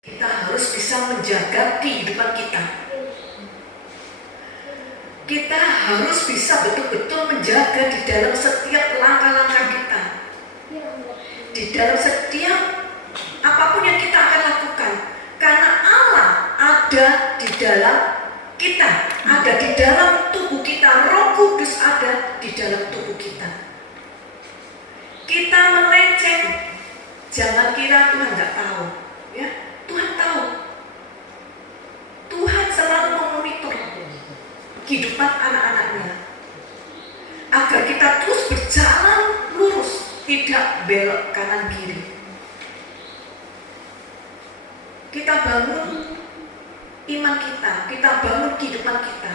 Kita harus bisa menjaga kehidupan kita. Kita harus bisa betul-betul menjaga di dalam setiap langkah-langkah kita. Di dalam setiap apapun yang kita akan lakukan. Karena Allah ada di dalam kita, ada di dalam tubuh kita. Roh Kudus ada di dalam tubuh kita. Kita melenceng, jangan kira Tuhan nggak tahu, ya. Tuhan tahu. Tuhan selalu memonitor kehidupan anak-anaknya agar kita terus berjalan lurus, tidak belok kanan kiri. Kita bangun iman kita bangun kehidupan kita.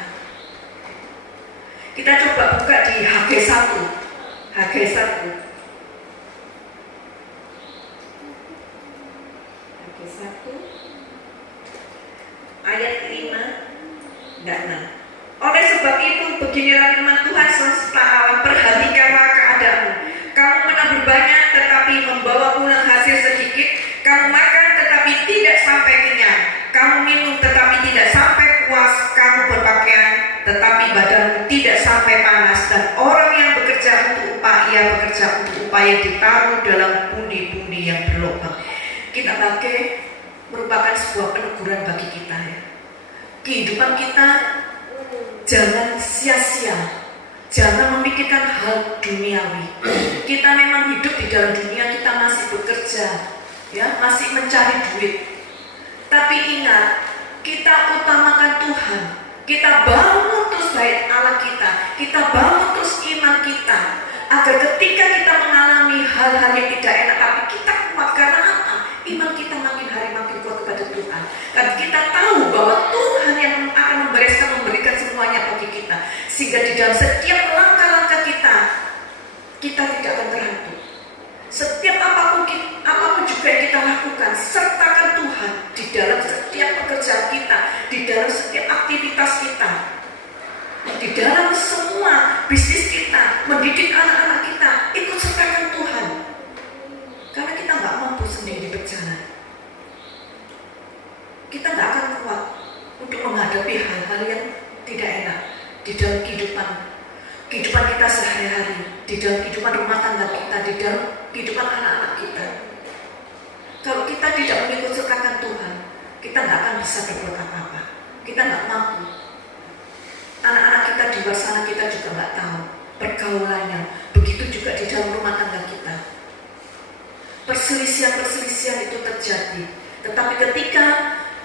Kita coba buka di HG1 ayat 5 dan 6. Oleh sebab itu beginilah firman Tuhan semesta alam, perhatikanlah keadaanmu. Kamu menabur banyak tetapi membawa pulang hasil sedikit. Kamu makan tetapi tidak sampai kenyang. Kamu minum tetapi tidak sampai puas. Kamu berpakaian tetapi badanmu tidak sampai panas. Dan orang yang bekerja untuk upah, ia bekerja untuk upah yang ditaruh dalam pundi-pundi yang berlubang. Kita pakai merupakan sebuah peneguran bagi kita, ya. Kehidupan kita jangan sia-sia, jangan memikirkan hal duniawi. Kita memang hidup di dalam dunia, kita masih bekerja, ya, masih mencari duit. Tapi ingat, kita utamakan Tuhan. Kita bangun terus bait Allah kita bangun terus iman kita, agar ketika kita mengalami hal-hal yang tidak enak, tapi kita kuat. Karena apa? Iman kita makin hari makin kuat kepada Tuhan. Dan kita tahu bahwa Tuhan yang akan memberikan semuanya bagi kita. Sehingga di dalam setiap langkah-langkah kita tidak akan terhantu. Setiap apapun juga yang kita lakukan, sertakan Tuhan di dalam setiap pekerjaan kita, di dalam setiap aktivitas kita, di dalam semua bisnis kita, mendidik anak-anak kita, ikut sertakan Tuhan. Karena kita nggak mampu sendiri berjalan. Kita nggak akan kuat untuk menghadapi hal-hal yang tidak enak di dalam kehidupan kita sehari-hari, di dalam kehidupan rumah tangga kita, di dalam kehidupan anak-anak kita. Kalau kita tidak mengikut sertakan Tuhan, kita nggak akan bisa berbuat apa-apa. Kita nggak mampu. Anak-anak kita di luar sana kita juga nggak tahu pergaulannya. Begitu juga di dalam rumah tangga kita. Perselisihan itu terjadi. Tetapi ketika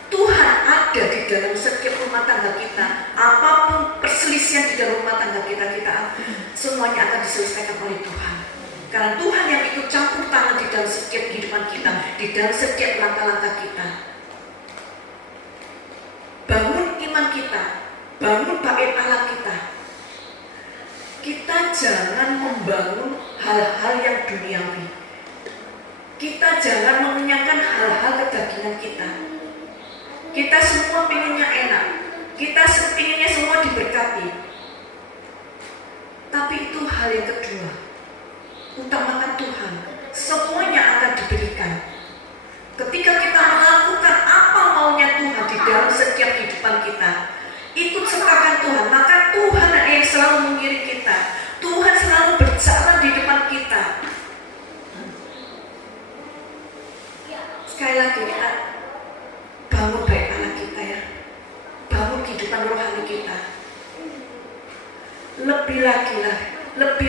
Tuhan ada di dalam setiap rumah tangga kita, apapun perselisihan di dalam rumah tangga kita semuanya akan diselesaikan oleh Tuhan. Karena Tuhan yang ikut campur tangan di dalam setiap kehidupan kita, di dalam setiap langkah-langkah kita. Bangun iman kita, bangun bait Allah kita. Kita jangan membangun hal-hal yang duniawi. Kita jangan mengenyangkan hal-hal kedagingan kita. Kita semua pengennya enak. Kita pengennya semua diberkati. Tapi itu hal yang kedua. Utamakan Tuhan. Semuanya akan diberikan. Ketika kita melakukan apa maunya Tuhan di dalam setiap kehidupan kita, ikut sertakan Tuhan, maka Tuhan yang selalu mengiring kita. Tuhan selalu berjalan di depan kita. Sekali lagi kita bangun bait Allah kita, ya. Bangun kehidupan rohani kita. Lebih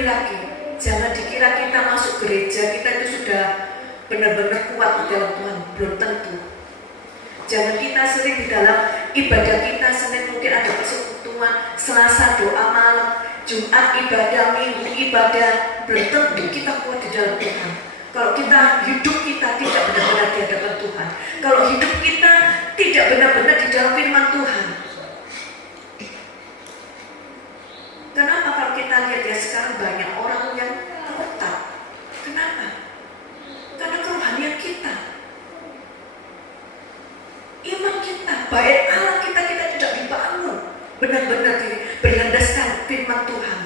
lagi. Jangan dikira kita masuk gereja, kita itu sudah benar-benar kuat di dalam Tuhan. Belum tentu. Jangan kita sering di dalam ibadah kita, Senin mungkin ada persekutuan, Selasa doa malam, Jumat ibadah, Minggu ibadah. Belum tentu kita kuat di dalam Tuhan. Kalau hidup kita tidak benar-benar di hadapan Tuhan, kalau hidup kita tidak benar-benar di dalam firman Tuhan. Kenapa kalau kita lihat ya sekarang banyak orang yang murtad? Kenapa? Karena kerohanian kita, iman kita, bait Allah kita tidak dibangun benar-benar berlandaskan firman Tuhan.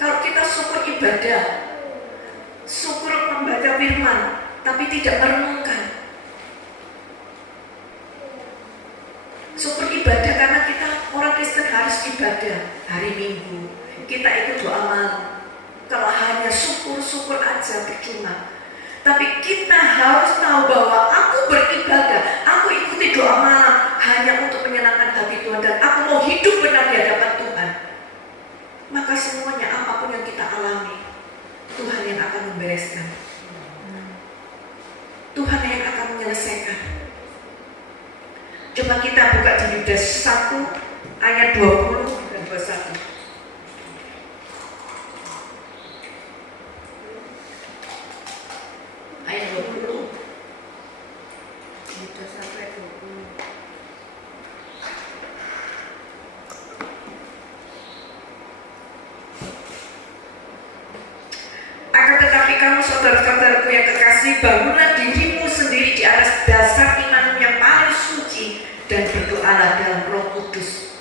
Kalau kita syukur ibadah, syukur membaca firman, tapi tidak merenungkan kita ikut doa malam. Kalau hanya syukur-syukur aja percuma. Tapi kita harus tahu bahwa aku beribadah, aku ikuti doa malam hanya untuk menyenangkan hati Tuhan, dan aku mau hidup benar di hadapan Tuhan. Maka semuanya apapun yang kita alami, Tuhan yang akan membereskan. Tuhan yang akan menyelesaikan. Coba kita buka di Yudas 1 ayat 20 dan 21. Ayat 20. Yudas 1 ayat 20. Akan tetapi kamu saudara-saudaraku yang kekasih, bangunlah dirimu sendiri di atas dasar imanmu yang paling suci, dan berdoalah dalam Roh Kudus.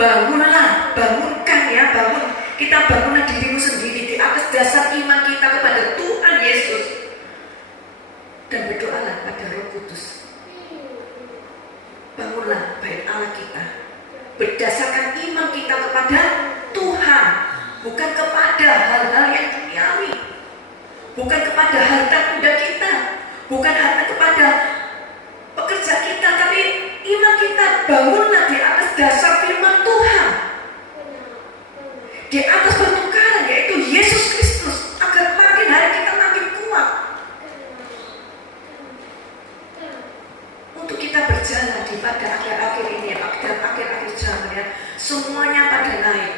Bangunlah, bangunkan ya, bangun. Kita bangunlah dirimu sendiri di atas dasar iman kita kepada Tuhan Yesus, dan berdoalah pada Roh Kudus. Bangunlah bait Allah kita berdasarkan iman kita kepada Tuhan, bukan kepada hal-hal yang duniawi, bukan kepada harta benda kita, bukan harta kepada pekerja kita, tapi iman kita bangunlah di atas dasar firman Tuhan, di atas batu karang yaitu Yesus Kristus, agar makin hari kita makin kuat untuk kita berjalan di pada akhir-akhir ini, akhir-akhir zaman ya. Semuanya pada naik.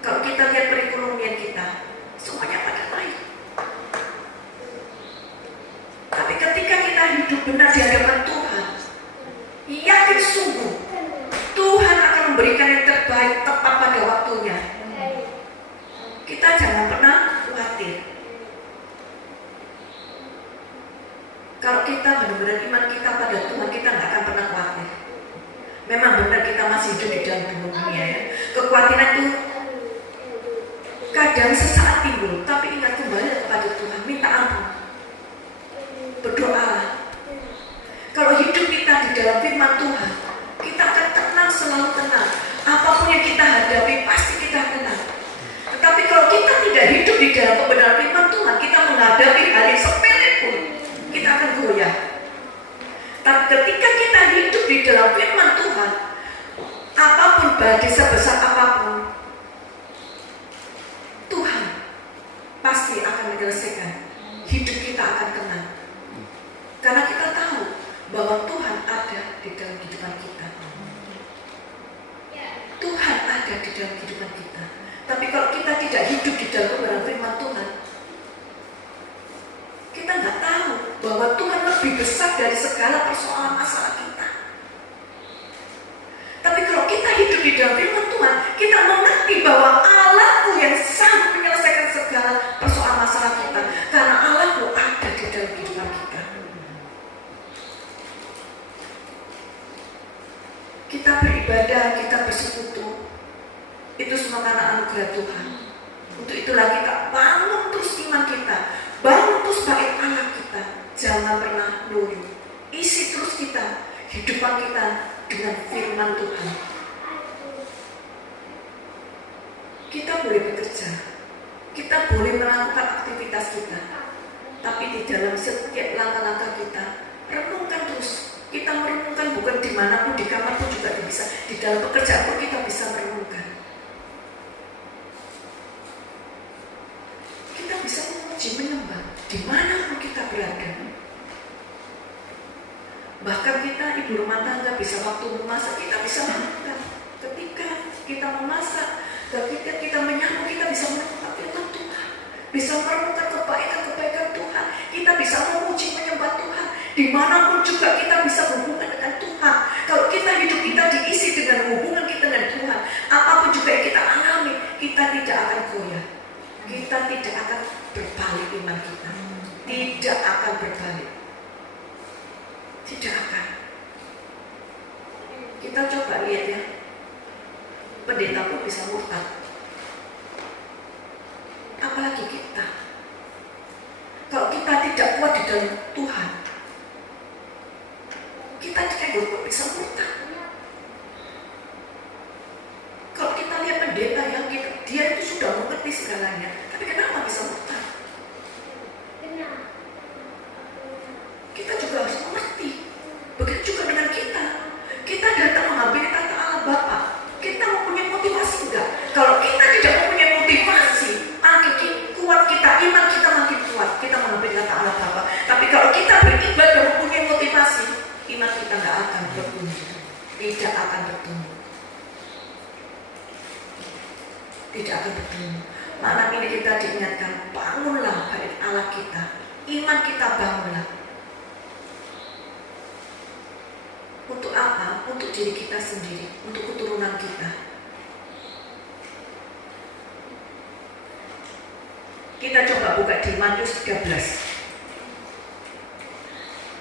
Kalau kita lihat perekonomian kita, semuanya pada naik. Tapi ketika kita hidup benar di hadapan Tuhan, yakin sungguh Tuhan akan memberikan yang terbaik tepat pada waktunya. Kita jangan pernah khawatir. Kalau kita benar-benar iman kita pada Tuhan, kita nggak akan pernah khawatir. Memang benar kita masih hidup di dalam dunia ya. Kekhawatiran itu kadang sesaat timbul, tapi ingat kembali kepada Tuhan, minta ampun, berdoa. Kalau hidup kita di dalam firman Tuhan, kita akan tenang, selalu tenang. Apapun yang kita hadapi pasti kita tenang. Tetapi kalau kita tidak hidup di dalam kebenaran firman Tuhan, kita menghadapi hal yang sepele pun, kita akan goyah. Tapi ketika kita hidup di dalam firman Tuhan, apapun badai sebesar apapun, Tuhan pasti akan menyelesaikan. Hidup kita akan tenang. Karena kita tahu bahwa Tuhan ada di dalam kehidupan kita. Tuhan ada di dalam kehidupan kita. Tapi kalau kita tidak hidup di dalam kebenaran firman Tuhan, kita nggak tahu bahwa Tuhan lebih besar dari segala persoalan masalah kita. Tapi kalau kita hidup di dalam firman Tuhan, kita mengerti bahwa Allahku yang sanggup menyelesaikan segala persoalan masalah kita. Karena Allahku ada di dalam kehidupan kita. Kita beribadah, kita bersekutu, itu semua karena anugerah Tuhan. Untuk itulah kita bangun terus iman kita, bangun terus bait Allah kita. Jangan pernah loyo. Isi terus kita, hidupan kita dengan firman Tuhan. Kita boleh bekerja, kita boleh melakukan aktivitas kita, tapi di dalam setiap langkah-langkah kita, renungkan terus. Kita merenungkan bukan dimanapun, di kamar pun juga bisa, di dalam pekerjaan pun kita bisa merenungkan. Kita bisa memuji menyembah dimanapun kita berada. Bahkan kita ibu rumah tangga bisa waktu memasak, kita bisa merenungkan. Ketika kita memasak, ketika kita menyambut, kita bisa merenungkan firman Tuhan, bisa merenungkan kebaikan-kebaikan Tuhan. Kita bisa memuji menyembah Tuhan. Dimanapun juga kita bisa berhubungan dengan Tuhan. Kalau kita hidup kita diisi dengan hubungan kita dengan Tuhan, apapun juga yang kita alami, kita tidak akan goyah. Kita tidak akan berbalik iman kita. Tidak akan berbalik. Tidak akan. Kita coba lihat ya. Pendeta pun bisa murtad. Apalagi kita. Kalau kita tidak kuat di dalam Tuhan, kita tidak bisa murtad. Kalau kita lihat pendeta yang akan bertumbuh. Tidak akan bertumbuh. Malam ini kita diingatkan, bangunlah bait Allah kita, iman kita bangunlah. Untuk apa? Untuk diri kita sendiri, untuk keturunan kita. Kita coba buka di Matius 13.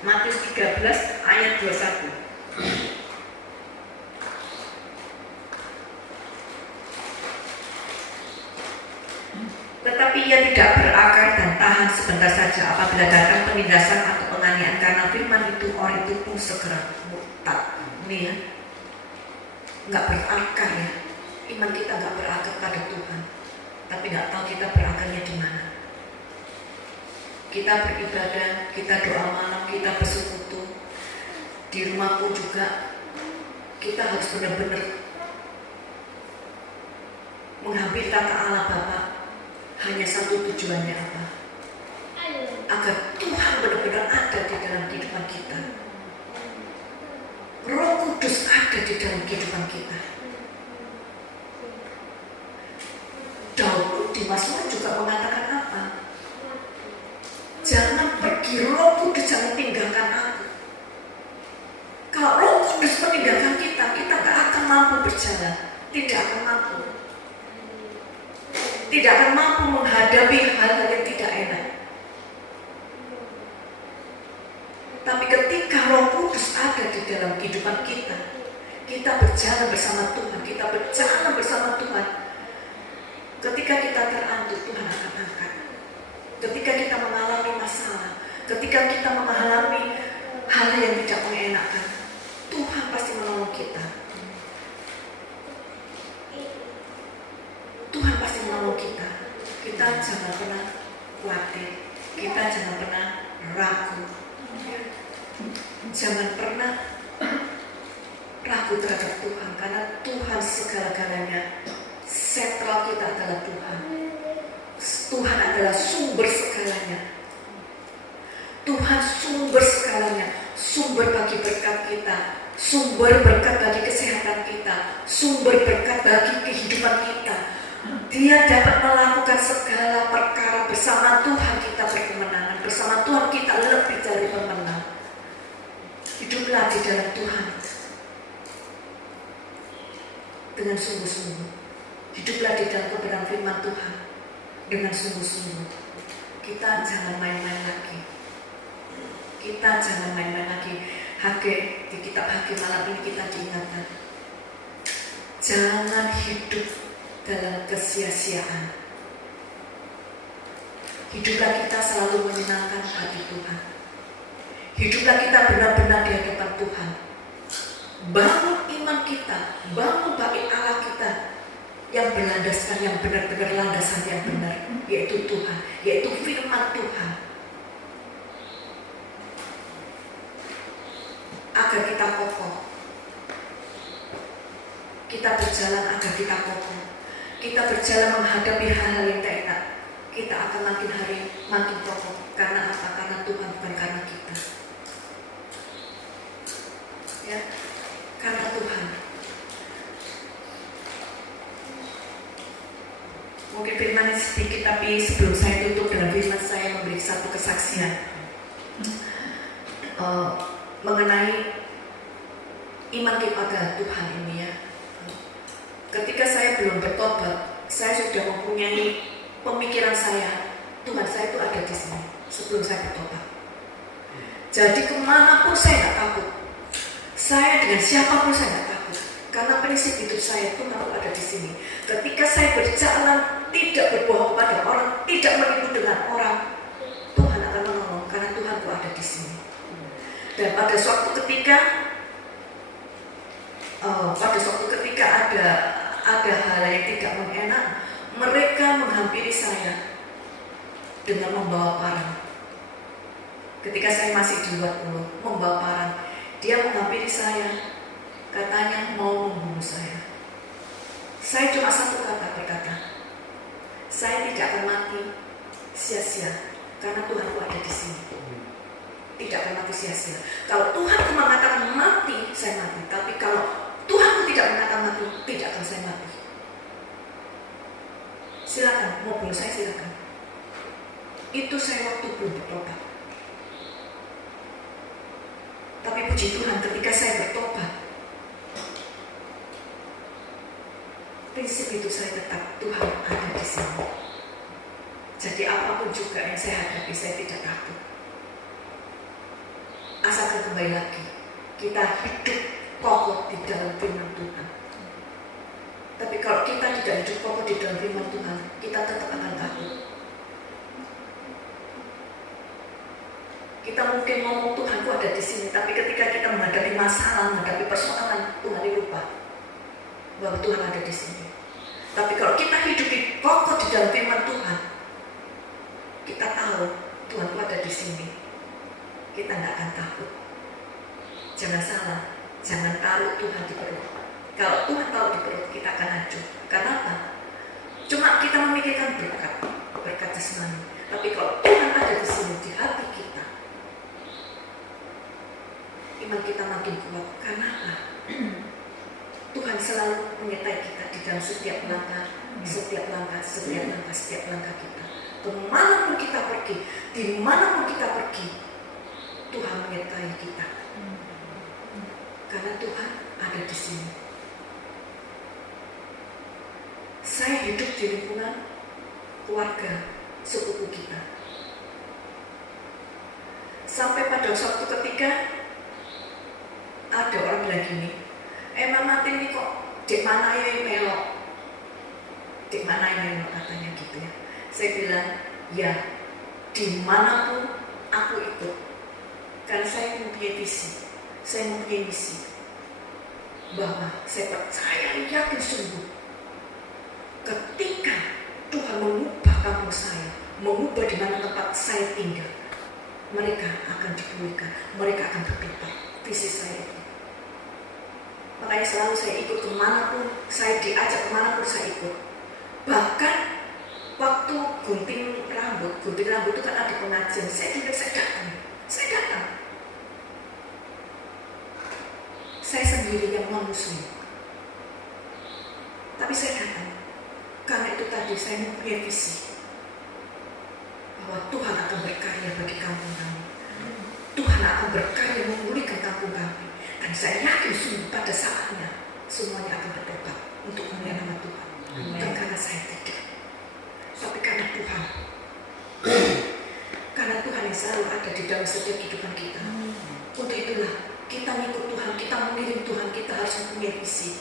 Matius 13 ayat 21. Tetapi ia tidak berakar dan tahan sebentar saja apabila datang penindasan atau penganiayaan karena firman itu, orang itu pun segera murtad. Ini ya, nggak berakar ya. Iman kita nggak berakar pada Tuhan, tapi nggak tahu kita berakarnya di mana. Kita beribadah, kita doa malam, kita bersekutu di rumah pun juga. Kita harus benar-benar menghampiri tata Allah Bapa. Hanya satu tujuannya apa? Agar Tuhan benar-benar ada di dalam kehidupan kita. Roh Kudus ada di dalam kehidupan kita. Daud di Mazmur juga mengatakan apa? Jangan pergi, Roh Kudus jangan tinggalkan aku. Kalau Roh Kudus meninggalkan kita, kita gak akan mampu berjalan. Tidak akan mampu. Tidak akan mampu menghadapi hal-hal yang tidak enak. Tapi ketika Roh Kudus ada di dalam kehidupan kita, kita berjalan bersama Tuhan, kita berjalan bersama Tuhan. Ketika kita terantuk, Tuhan akan angkat. Ketika kita mengalami masalah, ketika kita mengalami hal yang tidak mengenakan, Tuhan pasti menolong kita. Tuhan pasti menolong kita. Kita jangan pernah khawatir, kita jangan pernah ragu, jangan pernah ragu terhadap Tuhan, karena Tuhan segala-galanya. Sentral kita adalah Tuhan. Tuhan adalah sumber segalanya. Tuhan sumber segalanya, sumber bagi berkat kita, sumber berkat bagi kesehatan kita, sumber berkat bagi kehidupan kita. Dia dapat melakukan segala perkara. Bersama Tuhan kita berkemenangan, bersama Tuhan kita lebih dari pemenang. Hiduplah di dalam Tuhan dengan sungguh-sungguh. Hiduplah di dalam kebenaran firman Tuhan dengan sungguh-sungguh. Kita jangan main-main lagi. Kita jangan main-main lagi. Hage, di kitab Hage malam ini kita diingatkan, jangan hidup dalam kesia-siaan. Hiduplah kita selalu menyenangkan hati Tuhan. Hiduplah kita benar-benar di hadapan Tuhan. Bangun iman kita, bangun bait Allah kita yang berlandaskan, yang benar-benar landasan yang benar, yaitu Tuhan, yaitu firman Tuhan. Agar kita kokoh. Kita berjalan agar kita kokoh. Kita berjalan menghadapi hal-hal yang tak enak. Kita akan makin hari makin kokoh. Karena apa? Karena Tuhan, bukan karena kita. Ya, karena Tuhan. Mungkin firman sedikit, tapi sebelum saya tutup dengan firman, saya memberi satu kesaksian mengenai iman kepada Tuhan ini ya. Ketika saya belum bertobat, saya sudah mempunyai pemikiran saya, Tuhan saya itu ada di sini sebelum saya bertobat. Jadi kemanapun saya tidak takut, saya dengan siapapun saya tidak takut, karena prinsip hidup saya, Tuhan itu ada di sini. Ketika saya berjalan tidak berbohong pada orang, tidak menipu dengan orang, Tuhan akan menolong karena Tuhan itu ada di sini. Dan pada suatu ketika ada hal yang tidak enak, mereka menghampiri saya dengan membawa parang. Ketika saya masih di luar pulau, membawa parang, dia menghampiri saya, katanya mau membunuh saya. Saya cuma satu kata berkata, saya tidak akan mati sia-sia karena Tuhan ada di sini. Tidak akan mati sia-sia. Kalau Tuhan mengatakan mati, saya mati. Tapi kalau Tuhan tidak menatap mati, tidak akan saya mati. Silakan, mau bunuh saya silakan. Itu saya waktu belum bertobat. Tapi puji Tuhan ketika saya bertobat, prinsip itu saya tetap, Tuhan ada di sini. Jadi apapun juga yang saya hadapi, saya tidak takut. Asalkan kembali lagi, kita hidup kokoh di dalam firman Tuhan. Tapi kalau kita tidak hidup kokoh di dalam firman Tuhan, kita tetap akan takut. Kita mungkin ngomong Tuhanku ada di sini, tapi ketika kita menghadapi masalah, menghadapi persoalan, Tuhan lupa bahwa Tuhan ada di sini. Tapi kalau kita hidup kokoh di dalam firman Tuhan, kita tahu Tuhanku ada di sini. Kita tidak akan takut. Jangan salah, jangan taruh Tuhan di perut. Kalau Tuhan taruh di perut, kita akan hancur. Karena apa? Cuma kita memikirkan berkat jasmani. Tapi kalau Tuhan ada di sini di hati kita, iman kita makin kuat. Karena apa? Tuhan selalu menyertai kita di dalam setiap langkah kita. Kemanapun kita pergi, dimanapun kita pergi, Tuhan menyertai kita. Karena Tuhan ada di sini. Saya hidup di lingkungan keluarga, sepupu kita. Sampai pada suatu ketika ada orang bilang gini, Mama Tini kok dek mana ya melok? Dek mana ya melok katanya gitu ya. Saya bilang, ya dimanapun aku ikut. Karena saya mempunyai visi, saya mempunyai misi. Bahwa saya percaya, yakin sungguh, ketika Tuhan mengubah kampung saya, mengubah di mana tempat saya tinggal, mereka akan dipulihkan, mereka akan bertobat. Visi saya itu. Makanya selalu saya ikut kemanapun, saya diajak kemanapun saya ikut. Bahkan waktu gunting rambut itu kan ada pengajian, saya datang. Saya sendiri yang non-muslim, tapi saya datang. Karena itu tadi saya mempunyai visi bahwa Tuhan akan berkarya bagi kampung kami. Tuhan akan berkarya memulihkan kampung kami. Dan saya yakin sungguh pada saatnya semuanya akan bertobat untuk memuliakan nama Tuhan. Bukan karena saya tidak, tapi karena Tuhan. Karena Tuhan yang selalu ada di dalam setiap kehidupan kita. Untuk itulah kita mengikut Tuhan, kita mengiring Tuhan, kita harus mempunyai visi.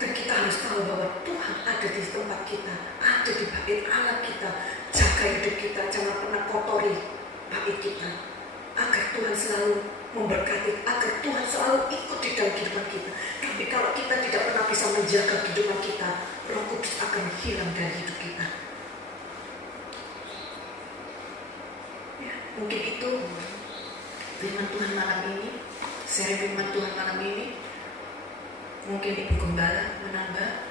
Dan kita harus tahu bahwa Tuhan ada di tempat kita, ada di bait Allah kita. Jaga hidup kita, jangan pernah kotori bait kita. Agar Tuhan selalu memberkati, agar Tuhan selalu ikut di dalam kehidupan kita. Tapi kalau kita tidak pernah bisa menjaga kehidupan kita, Roh Kudus akan hilang dari hidup kita. Ya, mungkin itu firman Tuhan malam ini, sharing firman Tuhan malam ini. Mungkin Ibu Gembala menambah.